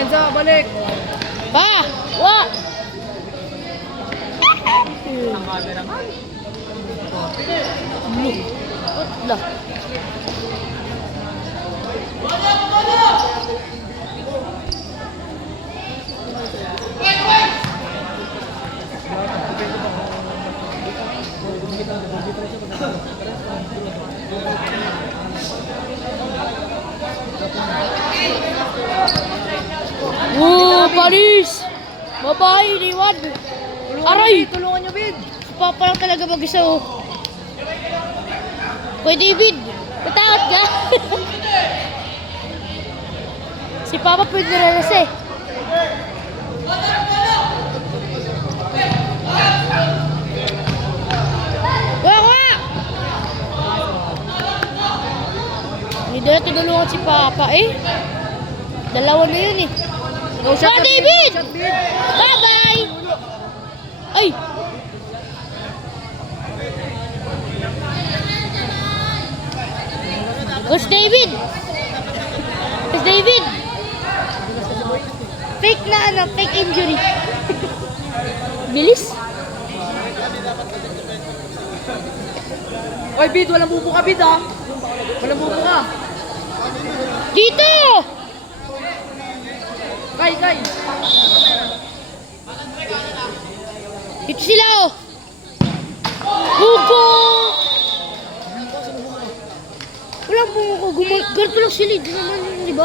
Enzo, balik. Pa! Wa! Ang camera man. Utla. Paris! Babae, iniwan! Aray! Tulungan nyo, Bid. Si Papa lang talaga mag-isa, oh. Kuya David, matakot ka? Si Papa pwede na eh. Wala! Hindi na tinulungan si Papa, eh. Dalawa na yun, eh. Go shot, David! Shot, Bid. Bye-bye! Ay! Coach David! Coach David! Fake na ano, fake injury. Bilis? Oy, Bid, walang bubo ka, Bid, ha? Walang bubo ka. Dito! Kay. Dito sila, oh! Hugo! Walang bungo ko. Ganito lang sila. Di naman yun, di ba?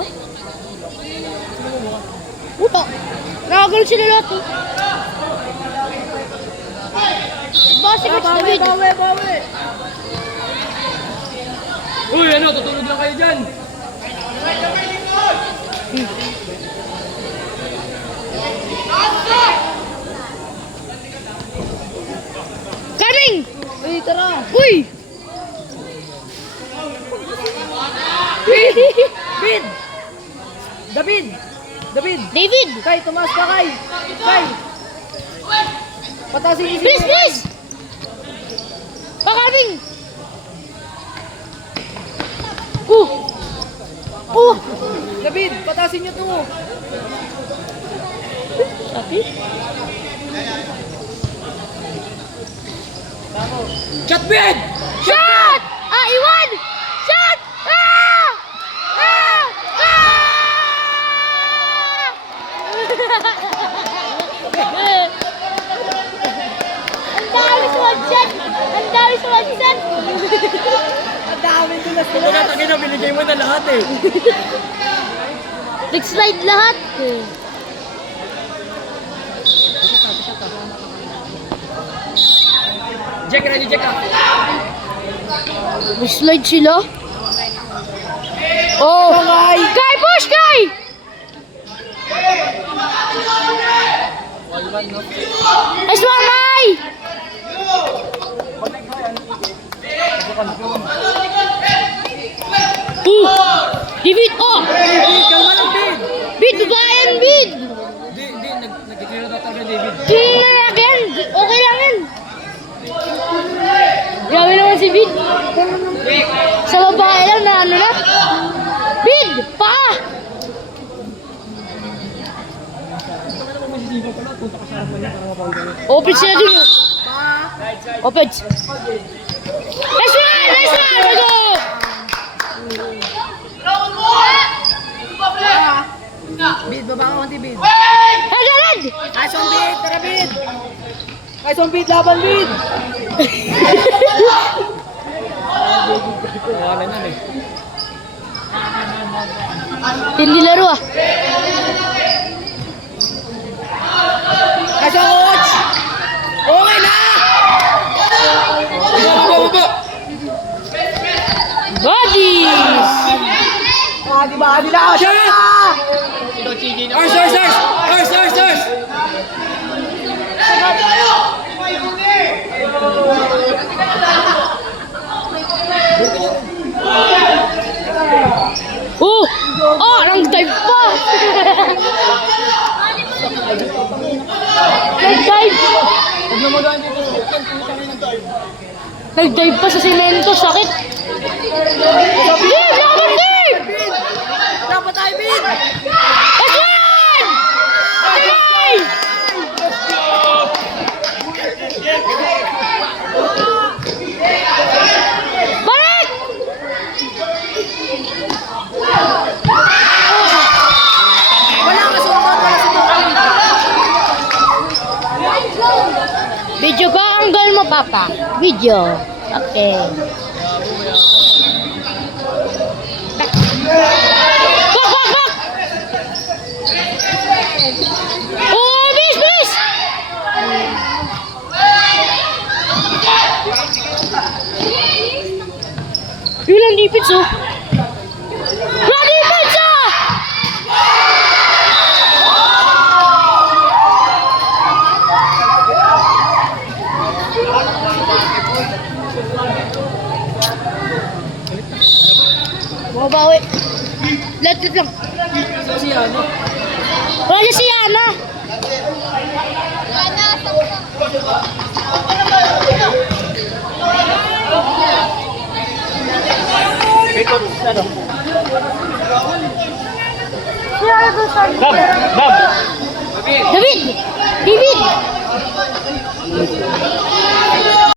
Puta! Nakagano sila lahat, oh. Basi Coach David. Bawi. Uy, ano? Tutulog lang kayo dyan. Coming! Uy, tara. Uy! Bid! David! David! Kay, tumaas ka, Kay! Patasin niyo si Please, please! Coming! David, patasin niyo to. Sabi? Shot, Bid! Shot! Ah, iwan! Shot! Ah! Ah! Ah! Ang dami sa one-shot! Ang dami sa one-shot! Ang dami tulas tulas. Wala tangin na, binigay mo na lahat eh. Nag-slide lahat. Jack, ready, Jack. Nag-slide sila. Oh! Kay! Kay, push, Kay! Nice one, Kay! David, oh! Bid, kalma lang, Bid. Bid, babayan, Bid! Hindi, nagkikira na talaga, David. Tingnan na yan! Okay lang yan! Grabe naman si Bid! Sa babae lang na ano na? Bid! Pa! Open sila dun, oh. Open. Nice one! Nice one! Let's go! Bid, baba ka konti, Bid. Hagarad! Nice one, Bid. Tara, Bid. Nice one, Bid. Laban, Bid. Wala na, eh. Hindi laro, ah. Nice one, coach. Okay na! Baba. Bodies! Di ba? Di na! Shot! Ars! Oh! Oh! Nag-dive pa! Nag-dive! Nag-dive pa sa semento. Sakit! Dave! Laban, Dave! Dapat tayo, Bid! That's one! Papa. Video. Okay. Bak, bak, bak! Oh, bis, bis! Yun ang defense, oh. Wala defense, ah! Mabawi. Let lang. Si ano? Wala niya si Yana. Bam! Bam! David! David!